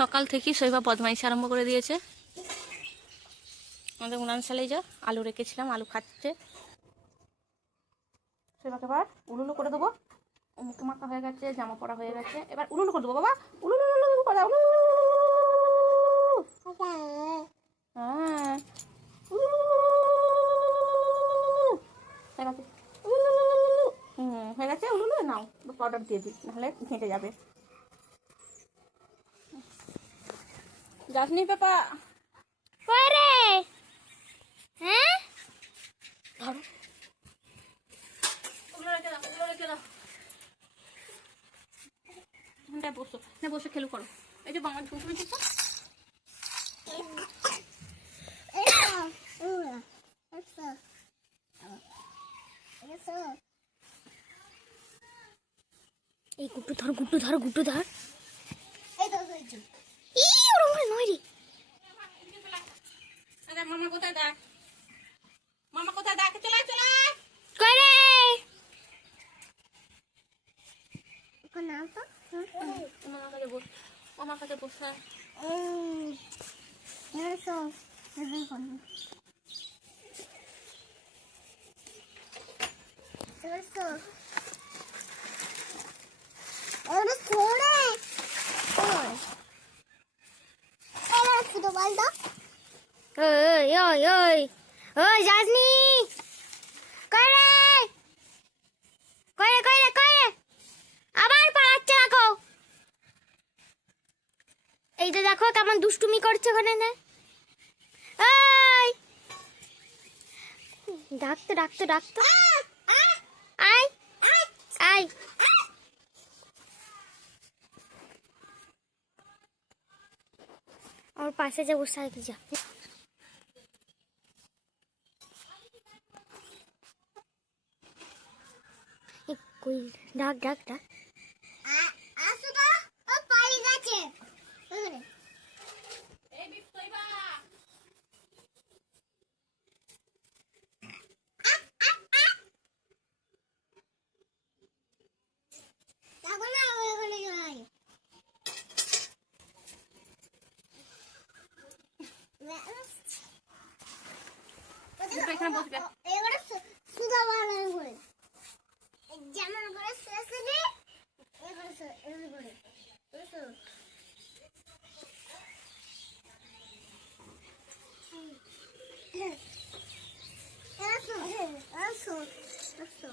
সকাল থেকেই শৈবা বদমাইশি আরম্ভ করে দিয়েছে। আমাদের উনান সালেই যা আলু রেখেছিলাম, আলু খাচ্ছে। শৈবাকে এবার উলুলু করে দেবো। মুখে মাখা হয়ে গেছে, জামা পরা হয়ে গেছে, এবার উলুলু করে দেবো। বাবা উলুলু উলুলু করে দাও। হ্যাঁ হয়ে গেছে উলুলু। নাও পাউডার দিয়ে দিই, নাহলে ঘেঁটে যাবে। যাসনি পাপা রে? হ্যাঁ ধরো, ওগুলো রেখে দাও, ওগুলো রেখে দাও। বসো না, বসে খেলু করো। এই যে বাংলা ঢুকবে কিছু এই গুট্টু ধর, গুট্টু ধর, গুট্টু ধর। ওরকম নয় রে। মামা কোথায় দেখ, মামা কোথায় দেখ, চলে চলে কই রে? মামার কাছে বসে। ওই ওই ওই ওই যাসনি? কই রে? কই রে, কই রে, কই রে? আবার পালাচ্ছে দেখো। এই তো দেখো কেমন দুষ্টুমি করছে ওখানে। না ওই ডাকতো ডাকতো ডাকতো। আয় আয়। আমার পাশে যে বসে আর কি যা। কই ডাক ডাক ডাক। এখানে বসবে। যেমন করে শেষে আসো আসো আসো।